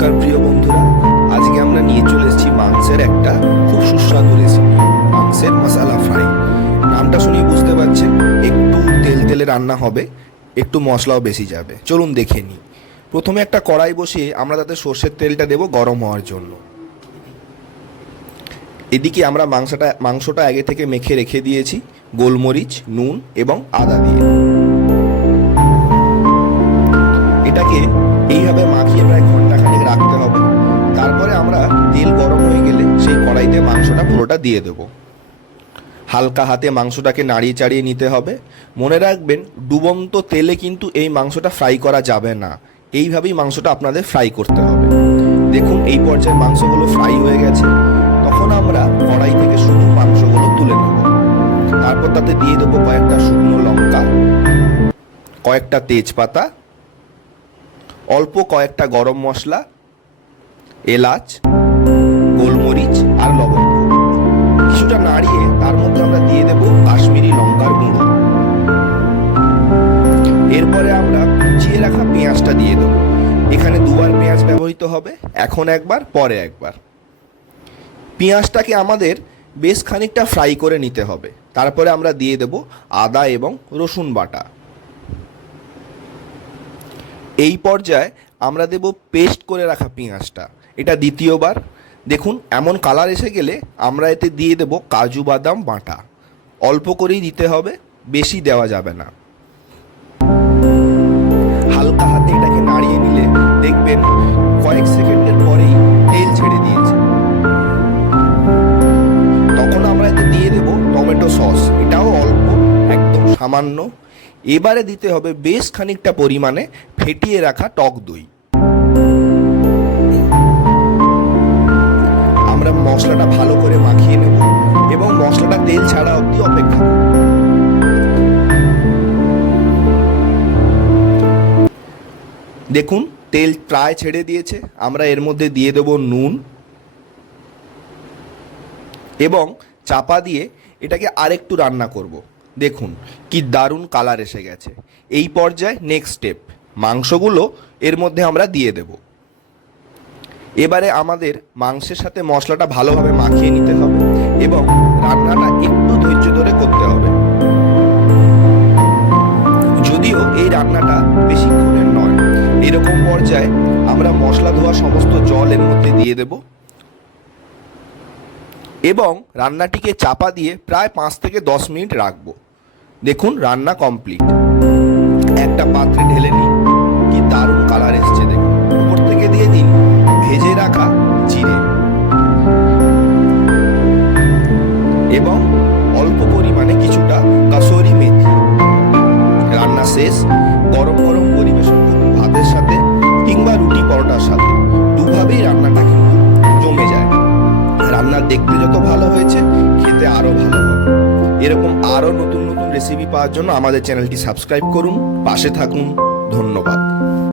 নমস্কার প্রিয় বন্ধুরা। আজকে আমরা নিয়ে চলে এসেছি মাংসের একটা খুব সুস্বাদু রেসিপি মাংসের মশালা ফ্রাই নামটা শুনিয়ে বুঝতে পারছেন, একটু তেল তেলে রান্না হবে, একটু মশলাও বেশি যাবে। চলুন দেখে নিই। প্রথমে একটা কড়াই বসিয়ে আমরা তাতে সর্ষের তেলটা দেবো গরম হওয়ার জন্য। এদিকে আমরা মাংসটা মাংসটা আগে থেকে মেখে রেখে দিয়েছি, গোলমরিচ, নুন এবং আদা দিয়ে। মাংসটা পুরোটা দিয়ে দেবো। হালকা হাতে মাংসটাকে নাড়িয়ে চাড়িয়ে নিতে হবে। মনে রাখবেন, ডুবন্ত তেলে কিন্তু এই মাংসটা ফ্রাই করা যাবে না। এইভাবেই মাংসটা আপনাদের ফ্রাই করতে হবে। দেখুন, এই পর্যায়ে মাংসগুলো ফ্রাই হয়ে গেছে। তখন আমরা কড়াই থেকে শুধু মাংসগুলো তুলে নেব। তারপর তাতে দিয়ে দেবো কয়েকটা শুকনো লঙ্কা, কয়েকটা তেজপাতা, অল্প কয়েকটা গরম মশলা, এলাচ তার মধ্যে আমরা দিয়ে দেব কাশ্মীরি লঙ্কার গুঁড়ো। এরপরে আমরা কুচিয়ে রাখা পেঁয়াজটা দিয়ে দেবো। এখানে দুবার পেঁয়াজ ব্যবহৃত হবে, এখন একবার, পরে একবার। পেঁয়াজটাকে আমাদের বেশ খানিকটা ফ্রাই করে নিতে হবে। তারপরে আমরা দিয়ে দেব আদা এবং রসুন বাটা। এই পর্যায়ে আমরা দেব পেস্ট করে রাখা পেঁয়াজটা। এটা দ্বিতীয়বার। দেখুন, এমন কালার এসে গেলে আমরা এতে দিয়ে দেব কাজু বাদাম বাটা। অল্প করেই দিতে হবে, বেশি দেওয়া যাবে না। হালকা হাতে এটাকে নাড়িয়ে নিলে দেখবেন কয়েক সেকেন্ডের পরেই তেল ছেড়ে দিয়েছে। তখন আমরা এতে দিয়ে দেব টমেটো সস। এটাও অল্প, একদম সামান্য। এবারে দিতে হবে বেশ খানিকটা পরিমাণে ফেটিয়ে রাখা টক দই। মশলাটা ভালো করে মাখিয়ে নেব এবং মশলাটা তেল ছাড়া অবধি অপেক্ষা দেখুন, তেল প্রায় ছেড়ে দিয়েছে। আমরা এর মধ্যে দিয়ে দেব নুন এবং চাপা দিয়ে এটাকে আরেকটু রান্না করব। দেখুন, কি দারুণ কালার এসে গেছে। এই পর্যায়ে নেক্সট স্টেপ মাংসগুলো এর মধ্যে আমরা দিয়ে দেব। এবারে আমাদের মাংসের সাথে মশলাটা ভালোভাবে মাখিয়ে নিতে হবে এবং রান্নাটা একটু ধৈর্য ধরে করতে হবে। যদিও এই রান্নাটা বেশিক্ষণের নয়, এরকম পর্যায়ে আমরা মশলা ধোয়া সমস্ত জল এর মধ্যে দিয়ে দেব এবং রান্নাটিকে চাপা দিয়ে প্রায় পাঁচ থেকে দশ মিনিট রাখব। দেখুন, রান্না কমপ্লিট। এবং অল্প পরিমাণে কিছুটা কাসুরি মেথি। রান্না শেষ, গরম গরম পরিবেশন করুন ভাতের সাথে কিংবা রুটি পরোটার সাথে। দুভাবেই রান্নাটা কিন্তু জমে যায়। রান্না দেখতে যত ভালো হয়েছে, খেতে আরও ভালো হবে। এরকম আরও নতুন নতুন রেসিপি পাওয়ার জন্য আমাদের চ্যানেলটি সাবস্ক্রাইব করুন, পাশে থাকুন। ধন্যবাদ।